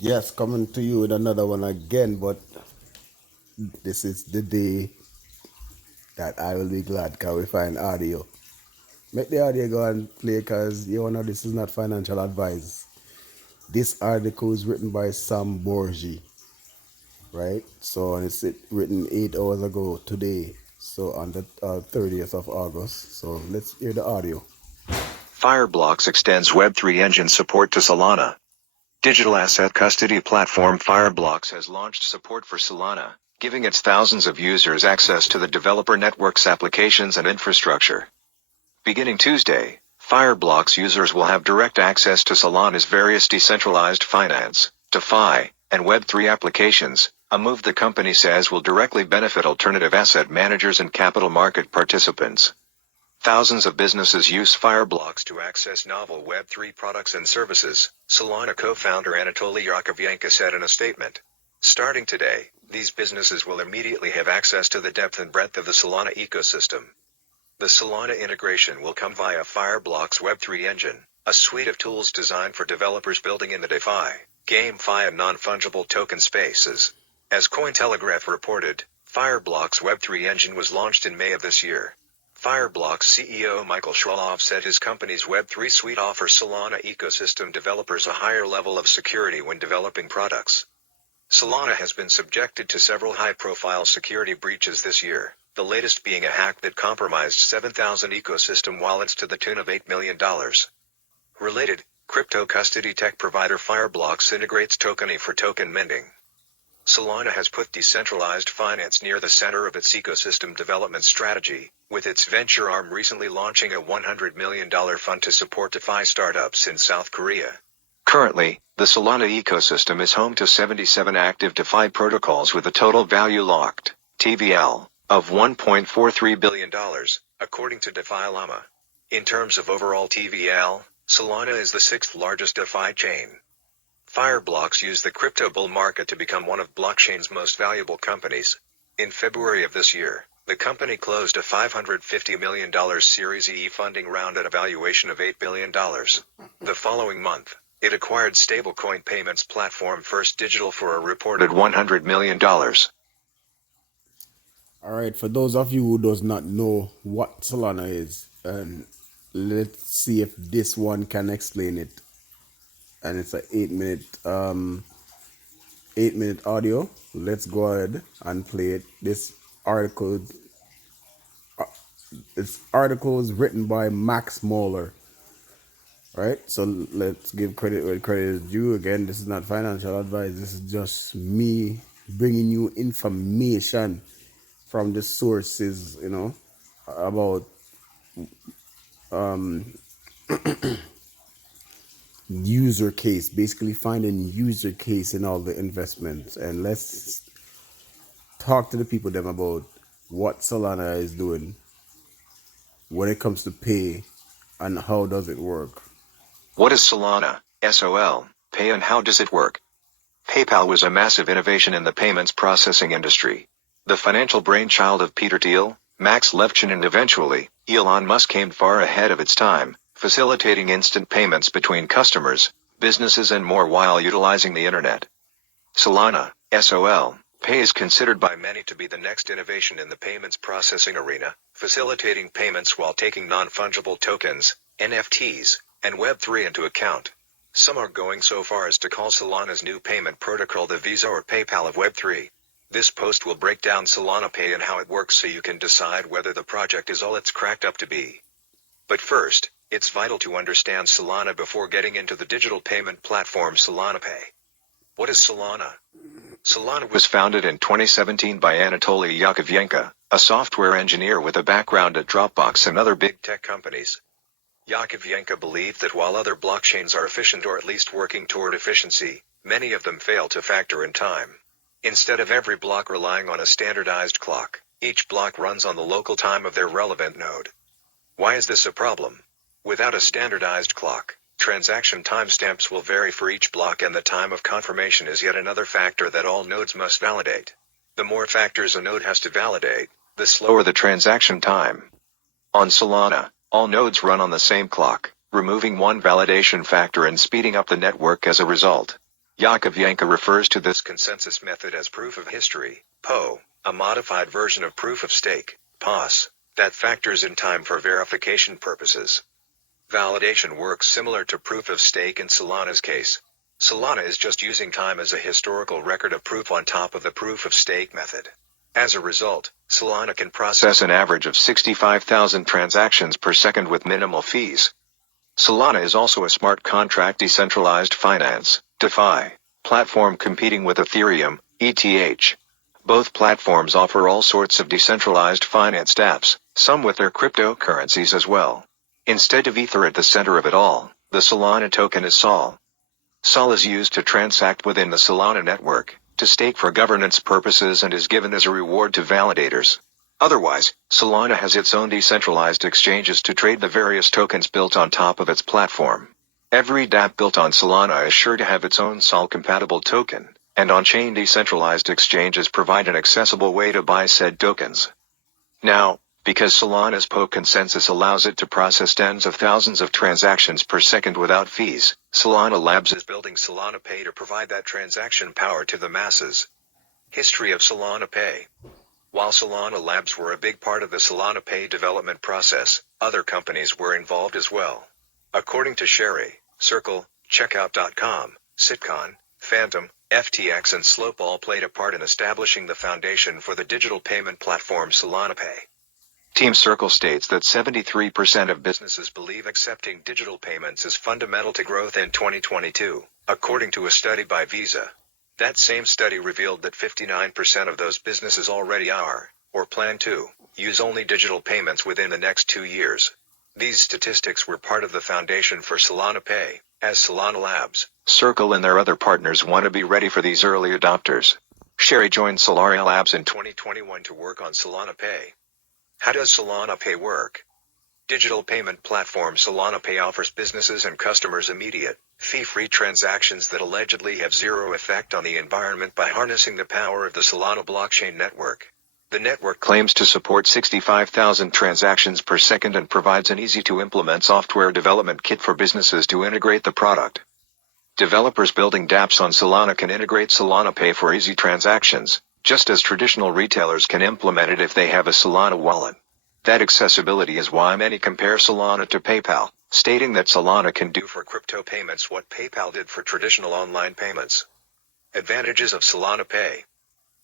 Yes, coming to you with another one again, but this is the day that I will be glad because we find audio. Make the audio go and play because you know this is not financial advice. This article is written by Sam Borgi, right? So and it's written 8 hours ago today, so on the 30th of August. So let's hear the audio. Fireblocks extends Web3 engine support to Solana. Digital asset custody platform Fireblocks has launched support for Solana, giving its thousands of users access to the developer network's applications and infrastructure. Beginning Tuesday, Fireblocks users will have direct access to Solana's various decentralized finance, DeFi, and Web3 applications, a move the company says will directly benefit alternative asset managers and capital market participants. Thousands of businesses use Fireblocks to access novel Web3 products and services, Solana co-founder Anatoly Yakovenko said in a statement. Starting today, these businesses will immediately have access to the depth and breadth of the Solana ecosystem. The Solana integration will come via Fireblocks Web3 engine, a suite of tools designed for developers building in the DeFi, GameFi and non-fungible token spaces. As Cointelegraph reported, Fireblocks Web3 engine was launched in May of this year. Fireblocks CEO Michael Schwaloff said his company's Web3 suite offers Solana ecosystem developers a higher level of security when developing products. Solana has been subjected to several high-profile security breaches this year, the latest being a hack that compromised 7,000 ecosystem wallets to the tune of $8 million. Related, crypto custody tech provider Fireblocks integrates Tokeny for token minting. Solana has put decentralized finance near the center of its ecosystem development strategy, with its venture arm recently launching a $100 million fund to support DeFi startups in South Korea. Currently, the Solana ecosystem is home to 77 active DeFi protocols with a total value locked, TVL, of $1.43 billion, according to DeFi Llama. In terms of overall TVL, Solana is the sixth largest DeFi chain. Fireblocks used the crypto bull market to become one of blockchain's most valuable companies. In February of this year, the company closed a $550 million Series E funding round at a valuation of $8 billion. The following month, it acquired stablecoin payments platform First Digital for a reported $100 million. All right, for those of you who does not know what Solana is, and let's see if this one can explain it. And it's a 8 minute audio. Let's go ahead and play it. This article is written by Max Moeller. Right? So let's give credit where credit is due. Again, this is not financial advice. This is just me bringing you information from the sources, about user case, basically finding user case in all the investments. And let's talk to the people them about what Solana is doing when it comes to pay and how does it work. What is Solana, SOL, pay and how does it work? PayPal was a massive innovation in the payments processing industry. The financial brainchild of Peter Thiel, Max Levchin and eventually, Elon Musk came far ahead of its time, facilitating instant payments between customers, businesses and more while utilizing the internet. Solana, SOL, Pay is considered by many to be the next innovation in the payments processing arena, facilitating payments while taking non-fungible tokens, NFTs, and Web3 into account. Some are going so far as to call Solana's new payment protocol the Visa or PayPal of Web3. This post will break down Solana Pay and how it works so you can decide whether the project is all it's cracked up to be. But first, it's vital to understand Solana before getting into the digital payment platform Solana Pay. What is Solana? Solana was founded in 2017 by Anatoly Yakovenko, a software engineer with a background at Dropbox and other big tech companies. Yakovenko believed that while other blockchains are efficient or at least working toward efficiency, many of them fail to factor in time. Instead of every block relying on a standardized clock, each block runs on the local time of their relevant node. Why is this a problem? Without a standardized clock, transaction timestamps will vary for each block and the time of confirmation is yet another factor that all nodes must validate. The more factors a node has to validate, the slower the transaction time. On Solana, all nodes run on the same clock, removing one validation factor and speeding up the network as a result. Yakovenko refers to this consensus method as proof of history, PO, a modified version of proof of stake, POS, that factors in time for verification purposes. Validation works similar to proof of stake in Solana's case. Solana is just using time as a historical record of proof on top of the proof of stake method. As a result, Solana can process an average of 65,000 transactions per second with minimal fees. Solana is also a smart contract decentralized finance, DeFi, platform competing with Ethereum, ETH. Both platforms offer all sorts of decentralized finance apps, some with their cryptocurrencies as well. Instead of Ether at the center of it all, the Solana token is SOL. SOL is used to transact within the Solana network, to stake for governance purposes and is given as a reward to validators. Otherwise, Solana has its own decentralized exchanges to trade the various tokens built on top of its platform. Every dApp built on Solana is sure to have its own SOL-compatible token, and on-chain decentralized exchanges provide an accessible way to buy said tokens. Now, because Solana's PO consensus allows it to process tens of thousands of transactions per second without fees, Solana Labs is building Solana Pay to provide that transaction power to the masses. History of Solana Pay. While Solana Labs were a big part of the Solana Pay development process, other companies were involved as well. According to Sherry, Circle, Checkout.com, Sitcon, Phantom, FTX and Slope all played a part in establishing the foundation for the digital payment platform Solana Pay. Team Circle states that 73% of businesses believe accepting digital payments is fundamental to growth in 2022, according to a study by Visa. That same study revealed that 59% of those businesses already are, or plan to, use only digital payments within the next 2 years. These statistics were part of the foundation for Solana Pay, as Solana Labs, Circle and their other partners want to be ready for these early adopters. Sherry joined Solana Labs in 2021 to work on Solana Pay. How does Solana Pay work? Digital payment platform Solana Pay offers businesses and customers immediate, fee-free transactions that allegedly have zero effect on the environment by harnessing the power of the Solana blockchain network. The network claims to support 65,000 transactions per second and provides an easy-to-implement software development kit for businesses to integrate the product. Developers building dApps on Solana can integrate Solana Pay for easy transactions, just as traditional retailers can implement it if they have a Solana wallet. That accessibility is why many compare Solana to PayPal, stating that Solana can do for crypto payments what PayPal did for traditional online payments. Advantages of Solana Pay.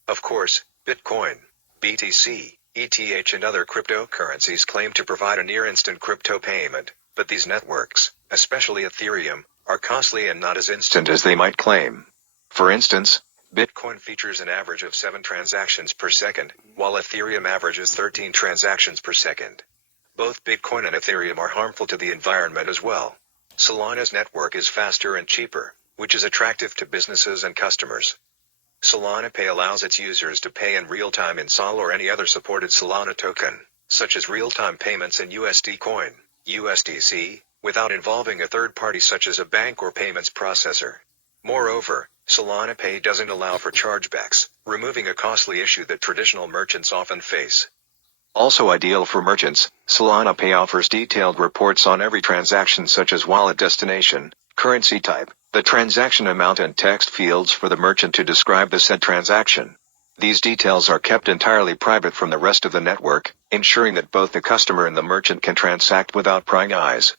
Of course, Bitcoin, BTC, ETH and other cryptocurrencies claim to provide a near-instant crypto payment, but these networks, especially Ethereum, are costly and not as instant as they might claim. For instance, Bitcoin features an average of 7 transactions per second, while Ethereum averages 13 transactions per second. Both Bitcoin and Ethereum are harmful to the environment as well. Solana's network is faster and cheaper, which is attractive to businesses and customers. Solana Pay allows its users to pay in real time in SOL or any other supported Solana token, such as real-time payments in USD Coin, USDC, without involving a third party such as a bank or payments processor. Moreover, Solana Pay doesn't allow for chargebacks, removing a costly issue that traditional merchants often face. Also ideal for merchants, Solana Pay offers detailed reports on every transaction such as wallet destination, currency type, the transaction amount and text fields for the merchant to describe the said transaction. These details are kept entirely private from the rest of the network, ensuring that both the customer and the merchant can transact without prying eyes.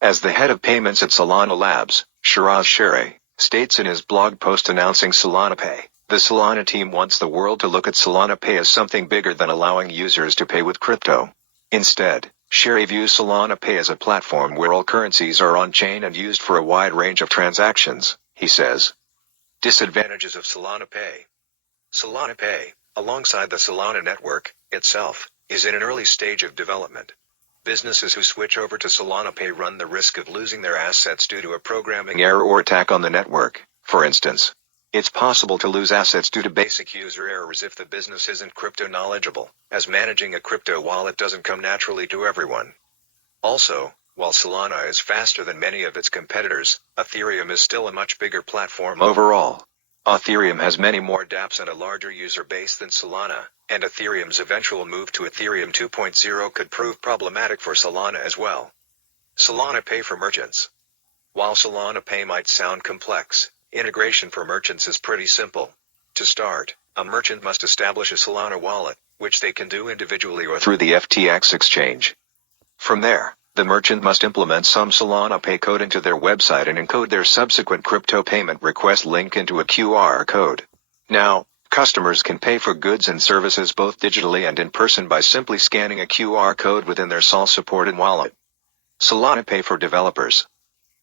As the head of payments at Solana Labs, Shiraz Sherry, states in his blog post announcing Solana Pay, the Solana team wants the world to look at Solana Pay as something bigger than allowing users to pay with crypto. Instead, Sherry views Solana Pay as a platform where all currencies are on-chain and used for a wide range of transactions, he says. Disadvantages of Solana Pay. Solana Pay, alongside the Solana network itself, is in an early stage of development. Businesses who switch over to Solana Pay run the risk of losing their assets due to a programming error or attack on the network, for instance. It's possible to lose assets due to basic user errors if the business isn't crypto knowledgeable, as managing a crypto wallet doesn't come naturally to everyone. Also, while Solana is faster than many of its competitors, Ethereum is still a much bigger platform overall. Ethereum has many more dApps and a larger user base than Solana, and Ethereum's eventual move to Ethereum 2.0 could prove problematic for Solana as well. Solana Pay for merchants. While Solana Pay might sound complex, Integration for merchants is pretty simple. To start, a merchant must establish a Solana wallet, which they can do individually or through the FTX exchange. From there, the merchant must implement some Solana Pay code into their website and encode their subsequent crypto payment request link into a QR code. Now, customers can pay for goods and services both digitally and in person by simply scanning a QR code within their Sol-supported wallet. Solana Pay for developers.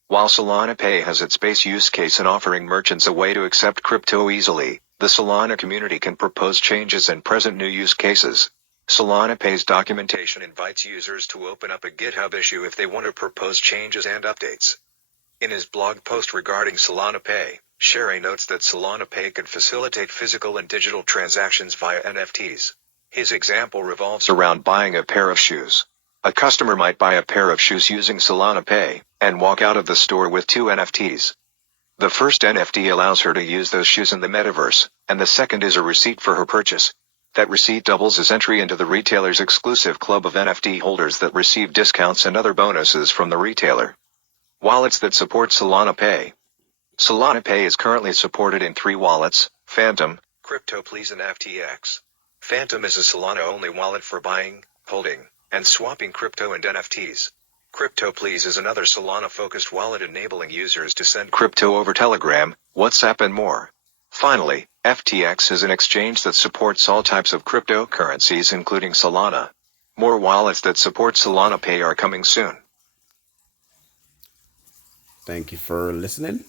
While Solana Pay has its base use case in offering merchants a way to accept crypto easily, the Solana community can propose changes and present new use cases. Solana Pay's documentation invites users to open up a GitHub issue if they want to propose changes and updates. In his blog post regarding Solana Pay, Sherry notes that Solana Pay can facilitate physical and digital transactions via NFTs. His example revolves around buying a pair of shoes. A customer might buy a pair of shoes using Solana Pay, and walk out of the store with 2 NFTs. The first NFT allows her to use those shoes in the metaverse, and the second is a receipt for her purchase. That receipt doubles as entry into the retailer's exclusive club of NFT holders that receive discounts and other bonuses from the retailer. Wallets that support Solana Pay. Solana Pay is currently supported in 3 wallets: Phantom, CryptoPlease and FTX. Phantom is a Solana-only wallet for buying, holding, and swapping crypto and NFTs. CryptoPlease is another Solana-focused wallet enabling users to send crypto over Telegram, WhatsApp and more. Finally, FTX is an exchange that supports all types of cryptocurrencies including Solana. More wallets that support Solana Pay are coming soon. Thank you for listening.